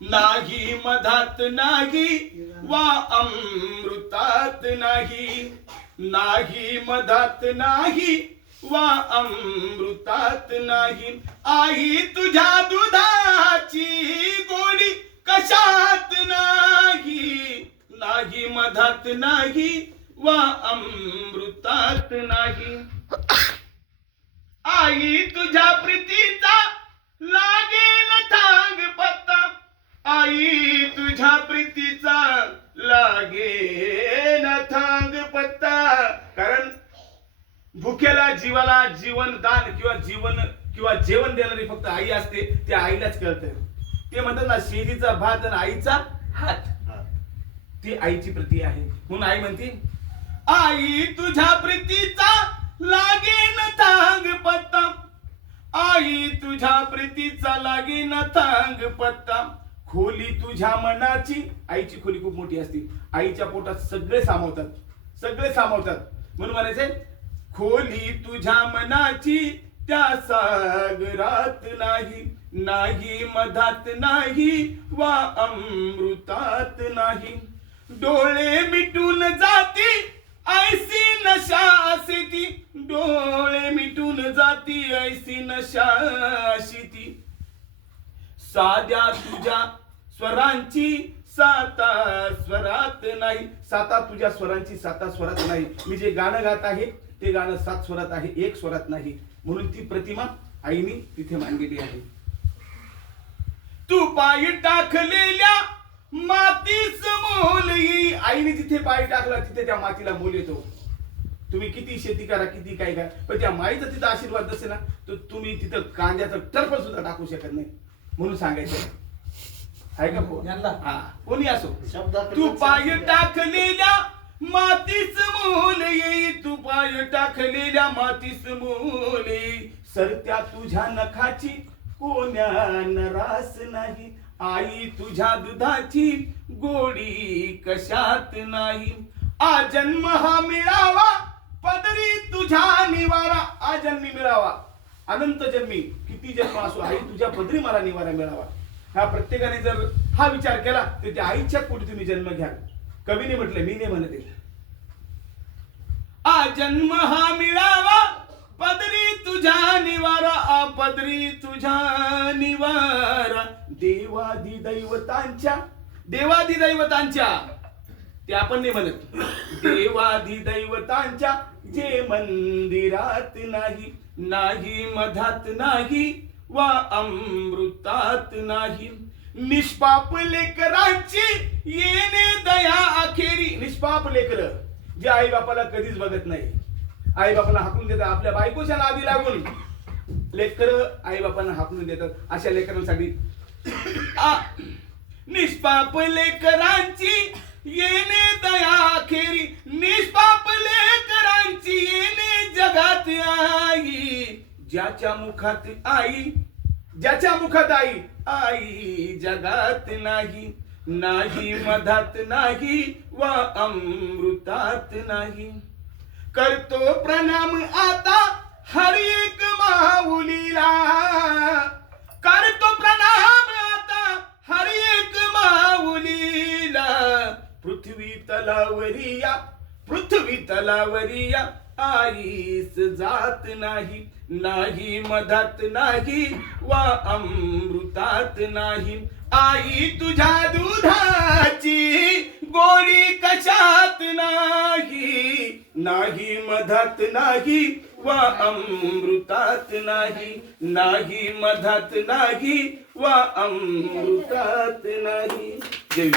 नाही मधात नाही वा अमृतात नाही, नाही मधात नाही वा अमृतात नाही. आई तुझ्या दुधाची गोडी कशात नाही, नाही मधात नाही वा अमृतात नाही. आई तुझ्या प्रीतीचा लागेल थांग पत्ता, आई तुझ्या प्रीतीचा लागेल थांग पत्ता. कारण भुकेला जीवाला जीवन दान किंवा जेवण देणारी फक्त आई असते. त्या आईलाच कळतं. ते म्हणतात ना, शेरीचा भात आणि आईचा हात, ती आईची प्रीती आहे. म्हणून आई म्हणते, आई तुझ्या प्रीतीचा लागेन थांग पत्ता, आई तुझ्या प्रीतीचा लागेन थांग पत्ता. खोली तुझ्या मनाची, आईची खोली खूप मोठी असते. आईच्या पोटात सगळे सामावतात, सगळे सामावतात. म्हणून म्हणायचंय, खोली तुझ्या मनाची त्या सागरात नाही, नाही मधात नाही वा अमृतात नाही. डोळे मिटून जाती ऐसी नशा अशी ती, डोळे मिटून जाती ऐसी नशा अशी ती. साध्या तुझ्या स्वरांची साता स्वरात नाही, साता तुझ्या स्वरांची साता स्वरात नाही. मी जे गाणं गात आहे ते गाणं 7 स्वरात आहे, 1 स्वरात नाही. म्हणून ती प्रतिमा आईने तिथे मांडलेली आहे. तू पाय टाकलेल्या मातीस मोल येई, आईने जिथे पाय टाकला तिथे त्या मातीला मोल येतो. तुम्ही किती शेती करा, किती काय करा, पण त्या माईचा तिथं आशीर्वाद नसेल ना, तर तुम्ही तिथं कांद्याचं टर्फ सुद्धा टाकू शकत नाही. म्हणून सांगायचं आहे का, हा कोणी असो, तू पाय टाकलेल्या मातीस मोल येई, तू पाय टाकलेल्या मातीस मोल येई. सरत्या तुझ्या नखाची कोण्या नरास नाही, आई तुझ्या दुधाची गोडी कशात नाही. आजन्म हा मिळावा पदरी तुझ्या निवारा, आजन्मी मिळावा, अनंत जन्मी किती जन्म असो, आई तुझ्या पदरी मला निवारा मिळावा. हा प्रत्येकाने जर हा विचार केला तर त्या आईच्या पोटी तुम्ही जन्म घ्या. कवीने म्हटलं, मी नाही म्हणते. आजन्म हा मिळावा पदरी तुझ्या निवारा, पदरी तुझ्या निवारा. देवाधिदैवतांच्या, देवाधिदैवतांच्या, ते आपण नाही म्हणत, देवाधिदैवतांच्या जे मंदिरात नाही, नाही मधात नाही वा अमृतात नाही. निष्पाप लेकरांची येणे दया अखेरी, निष्पाप लेकर जे आई बापाला कधीच बघत नाही, आई बापाला हाकून देतात, आपल्या बायकोच्या नादी लागून लेकर आई बापांना हाकून देतात. अशा लेकरांसाठी निष्पाप लेकरांची येणे दया खेरी, निष्पाप लेकरांची येणे जगात आई. ज्याच्या मुखात आई, ज्याच्या मुखात आई, आई जगात नाही, नाही मधात नाही वा अमृतात नाही. करतो प्रणाम आता हर एक माऊलीला, करतो प्रणाम आता हर एक माऊलीला. पृथ्वी तलावरिया, पृथ्वी तलावरिया आईस जात नाही, नाही मधात नाही वा अमृतात नाही. आई तुझ्या दुधाची गोडी कशात नाही, नाही मधात नाही वा अमृतात नाही, नाही मधात नाही वा अमृतात नाही. जय